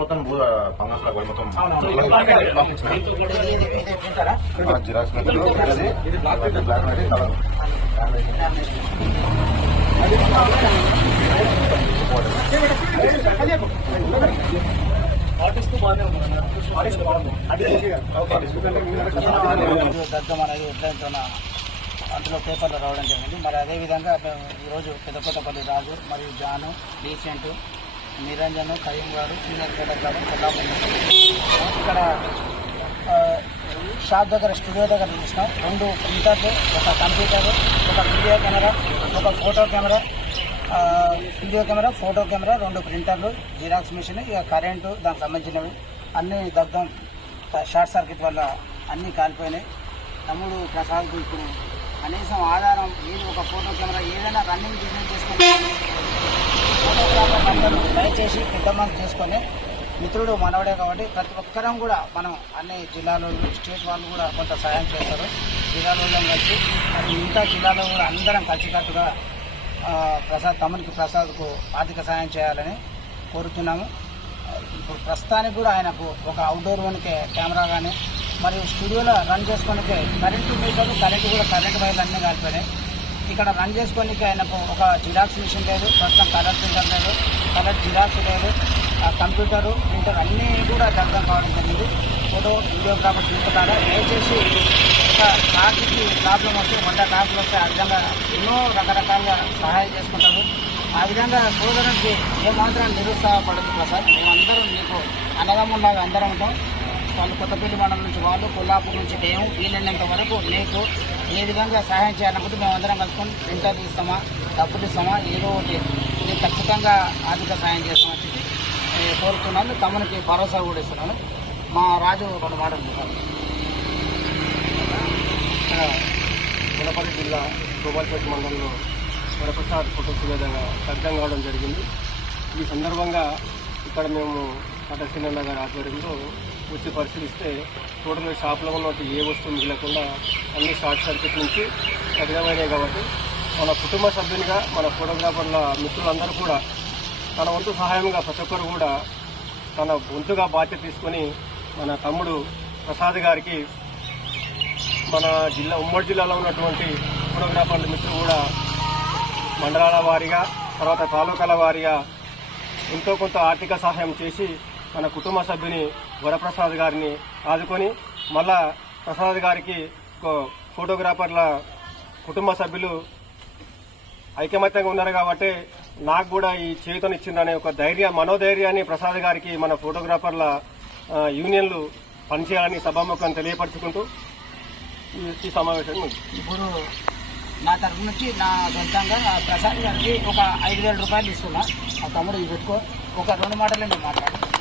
మొత్తం పంగస్ మొత్తం జిరాక్స్ అందులో పేపర్లు రావడం జరిగింది. మరి అదేవిధంగా ఈరోజు పెద్దకొత్తపల్లి రాజు మరియు జాను, డీసెంట్, నిరంజన్, కయ్యం గారు, సీనియర్ ఫోటోగ్రాఫర్ కొల్లాపల్లి ఇక్కడ షాప్ దగ్గర స్టూడియో దగ్గర చూసినాం. 2 ప్రింటర్లు, ఒక కంప్యూటర్, ఒక వీడియో కెమెరా, ఒక photo camera, video camera, photo camera, 2 ప్రింటర్లు, జిరాక్స్ మిషన్, ఇక కరెంటు దానికి సంబంధించినవి అన్నీ దగ్ధం షార్ట్ సర్క్యూట్ వల్ల అన్నీ కాలిపోయినాయి. తమ్ముడు ప్రసాద్ ఇప్పుడు కనీసం ఆధారం ఏది ఒక ఫోటో కెమెరా ఏదైనా రన్నింగ్ బిజినెస్ చేసుకుని ఫోటోగ్రాఫర్ అందరూ దయచేసి పెద్దమ్మ చేసుకొని మిత్రుడు మనవడే కాబట్టి ప్రతి ఒక్కరం కూడా మనం అన్ని జిల్లాలో స్టేట్ వాళ్ళు కూడా కొంత సహాయం చేస్తారు. జిల్లాలో కలిసి మరి మిగతా జిల్లాలో కూడా అందరం కలిసికట్టుగా తమ్మునికి ప్రసాద్కు ఆర్థిక సహాయం చేయాలని కోరుతున్నాము. ఇప్పుడు ప్రస్తుతానికి కూడా ఆయనకు ఒక అవుట్డోర్ వన్కే కెమెరా కానీ మరియు స్టూడియోలో రన్ చేసుకోనికి కరెంటు మీటర్లు, కరెంటు వైర్లు అన్నీ కాలిపోయినాయి. ఇక్కడ రన్ చేసుకోనికి ఆయనకు ఒక జిరాక్స్ మిషన్ లేదు, ప్రస్తుతం కలర్ ప్రింటర్ లేదు, కలర్ జిరాక్స్ లేదు, కంప్యూటరు, ప్రింటర్ అన్నీ కూడా దగ్ధం కావడం జరిగింది. ఫోటో వీడియోగ్రాఫర్ తీసుకుంటారా దయచేసి ఒక కార్డుకి ప్రాబ్లం వస్తే 100 కార్డులు వస్తే ఆ విధంగా ఎన్నో రకరకాలుగా సహాయం చేసుకుంటారు. ఆ విధంగా సోదరునికి ఏమాత్రం నిరుత్సాహపడదు ప్రసాద్. మేమందరం మీకు అన్నదమ్ములాగా అందరం ఉంటాం. వాళ్ళు కొత్తపల్లి మండలం నుంచి వాళ్ళు, కొల్లాపూర్ నుంచి మేము, వీలైనంత వరకు నీకు ఏ విధంగా సహాయం చేయాలనుకుంటే మేమందరం కలుసుకొని ప్రింటర్లు ఇస్తామా, డబ్బులు ఇస్తామా, ఏదో ఒకటి ఇది ఖచ్చితంగా ఆర్థిక సహాయం చేస్తామని చెప్పి కోరుతున్నాను. తమ్మునికి భరోసా కూడా ఇస్తున్నాను. మా రాజు 2 మాటలు చెప్పారు. కొనపల్లి జిల్లా గోపాల్పేట మండలంలో వరప్రసాద్ ఫోటోస్ విధంగా దగ్ధం కావడం జరిగింది. ఈ సందర్భంగా ఇక్కడ మేము టాటా సినిమా గారి ఆధ్వర్యంలో వచ్చి పరిశీలిస్తే టోటల్ షాప్లో ఉన్నట్టు ఏ వస్తువు మిగలకుండా అన్ని షార్ట్ సర్క్యూట్ నుంచి దగ్ధమైనాయి. కాబట్టి మన కుటుంబ సభ్యునిగా మన ఫోటోగ్రాఫర్ల మిత్రులందరూ కూడా తన వంతు సహాయంగా ప్రతి ఒక్కరు కూడా తన వంతుగా బాధ్యత తీసుకొని మన తమ్ముడు ప్రసాద్ గారికి మన ఉమ్మడి జిల్లాలో ఉన్నటువంటి ఫోటోగ్రాఫర్ల మిత్రులు కూడా మండలాల వారీగా తర్వాత తాలూకాల వారీగా ఎంతో కొంత ఆర్థిక సహాయం చేసి మన కుటుంబ సభ్యుని వరప్రసాద్ గారిని ఆదుకొని మళ్ళా ప్రసాద్ గారికి ఫోటోగ్రాఫర్ల కుటుంబ సభ్యులు ఐకమత్యంగా ఉన్నారు కాబట్టి నాకు కూడా ఈ చేతనిచ్చిందనే ఒక మనోధైర్యాన్ని ప్రసాద్ గారికి మన ఫోటోగ్రాఫర్ల యూనియన్లు పనిచేయాలని సభాముఖం తెలియపరుచుకుంటూ ఈ సమావేశాన్ని ఇప్పుడు నా తరఫు నుంచి నా సొంతంగా ప్రసాద్ గారికి ఒక 5,000 రూపాయలు ఇస్తున్నా. ఆ తమ్ముడు ఇది పెట్టుకో, ఒక 2 మాటలే నేను మాట్లాడుతున్నాను.